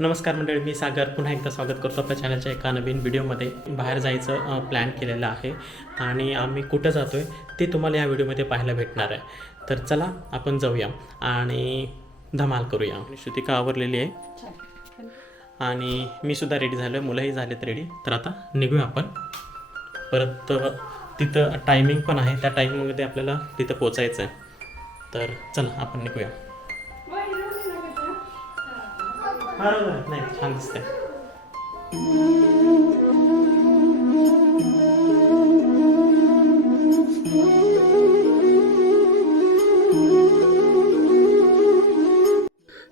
नमस्कार मंडळी मी सागर. पुन्हा एकदा स्वागत करतो आपल्या चॅनलच्या एका नवीन व्हिडिओमध्ये बाहेर जायचं प्लॅन केलेलं आहे आणि आम्ही कुठं जातो आहे ते तुम्हाला या व्हिडिओमध्ये पाहायला भेटणार आहे. तर चला आपण जाऊया आणि धमाल करूया. श्रुतिका आवरलेली आहे. आणि मी सुद्धा रेडी झालो आहे मुलंही झालेत रेडी तर आता निघूया आपण. परत तिथं टायमिंग पण आहे. त्या टायमिंगमध्ये आपल्याला तिथं पोचायचं आहे तर चला आपण निघूया. बरोबर नाही. छान दिसतंय.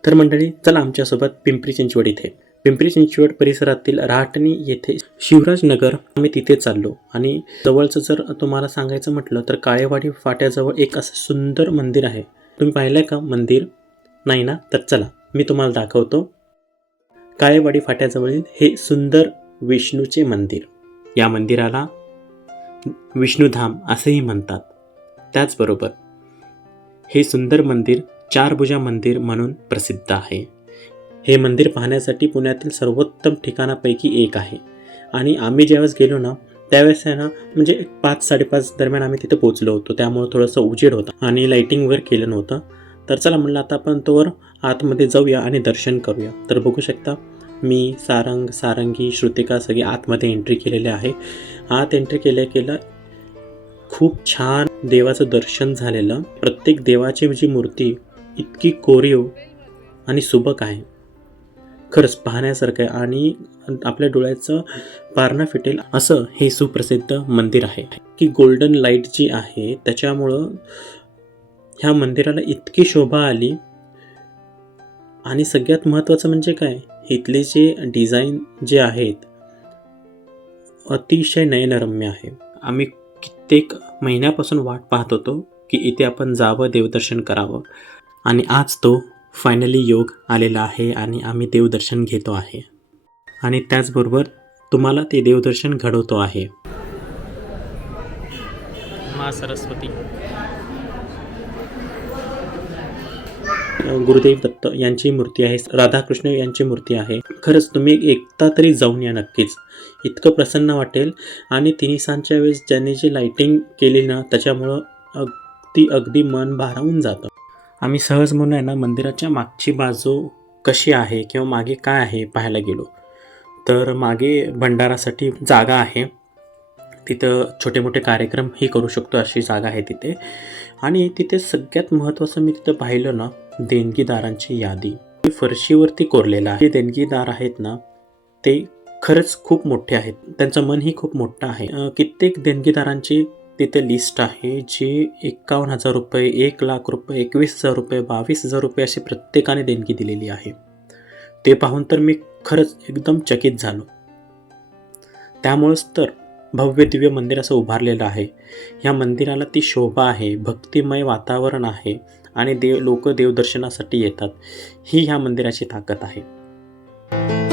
तर मंडळी चला आमच्यासोबत पिंपरी चिंचवड इथे. पिंपरी चिंचवड परिसरातील रहाटणी येथे शिवराजनगर आम्ही तिथे चाललो. आणि जवळचं जर तुम्हाला सांगायचं म्हटलं तर काळेवाडी फाट्याजवळ एक असं सुंदर मंदिर आहे. तुम्ही पाहिलंय का मंदिर? नाही ना? तर चला मी तुम्हाला दाखवतो. काळेवाडी फाट्याजवळील हे सुंदर विष्णूचे मंदिर. या मंदिराला विष्णुधाम असेही म्हणतात. त्याचबरोबर हे सुंदर मंदिर चारभुजा मंदिर म्हणून प्रसिद्ध आहे. हे मंदिर पाहण्यासाठी पुण्यातील सर्वोत्तम ठिकाणापैकी एक आहे. आणि आम्ही ज्यावेळेस गेलो ना त्यावेळेस आहे ना म्हणजे पाच साडेपाच दरम्यान आम्ही तिथे पोचलो होतो. त्यामुळे थोडंसं उजेड होता आणि लाईटिंग वगैरे केलं नव्हतं. तर चला म्हणलं आता आपण तोवर आतमध्ये जाऊया आणि दर्शन करूया. तर बघू शकता मी सारंग सारंगी श्रुतिका सगळी आतमध्ये एंट्री केलेले आहे. आत एंट्री केल्या केलं खूप छान देवाचं दर्शन झालेलं. प्रत्येक देवाची जी मूर्ती इतकी कोरीव आणि सुबक आहे. खरंच पाहण्यासारखं आहे आणि आपल्या डोळ्याचं पारणं फिटेल असं हे सुप्रसिद्ध मंदिर आहे. की गोल्डन लाइट जी आहे त्याच्यामुळं ह्या मंदिराला इतकी शोभा आली. आणि सगळ्यात महत्त्वाचं म्हणजे काय? इथले जे डिझाईन जे आहेत अतिशय नयनरम्य आहे. आम्ही कित्येक महिन्यापासून वाट पाहत होतो की इथे आपण जावं देवदर्शन करावं. आणि आज तो फायनली योग आलेला आहे आणि आम्ही देवदर्शन घेतो आहे. आणि त्याचबरोबर तुम्हाला ते देवदर्शन घडवतो आहे. मा सरस्वती. गुरुदेव दत्त यांची मूर्ती आहे राधाकृष्ण यांची मूर्ती आहे. खरंच तुम्ही एकदा तरी जाऊन या नक्कीच. इतकं प्रसन्न वाटेल आणि तिन्ही सांच्या वेळेस ज्यांनी जी लाईटिंग केली ना त्याच्यामुळं अगदी अगदी मन भारावून जातं. आम्ही सहज म्हणून आहे ना मंदिराच्या मागची बाजू कशी आहे किंवा मागे काय आहे पाहायला गेलो. तर मागे भंडारासाठी जागा आहे. तिथं छोटे मोठे कार्यक्रमही करू शकतो अशी जागा आहे तिथे. आणि तिथे सगळ्यात महत्त्वाचं मी तिथं पाहिलं ना देणगीदारांची यादी. फरशीवरती कोरलेला आहे जे देणगीदार आहेत ना ते खरंच खूप मोठे आहेत. त्यांचं मनही खूप मोठं आहे. कित्येक देणगीदारांची तिथे लिस्ट आहे जी एकावन्न हजार रुपये एक लाख रुपये एकवीस हजार रुपये बावीस हजार रुपये अशी प्रत्येकाने देणगी दिलेली आहे. ते पाहून तर मी खरंच एकदम चकित झालो. त्यामुळंच तर भव्य दिव्य मंदिर असं उभारलेलं आहे. ह्या मंदिराला ती शोभा आहे भक्तिमय वातावरण आहे आणि देव लोक देवदर्शनासाठी येतात. ही ह्या मंदिराची ताकद आहे.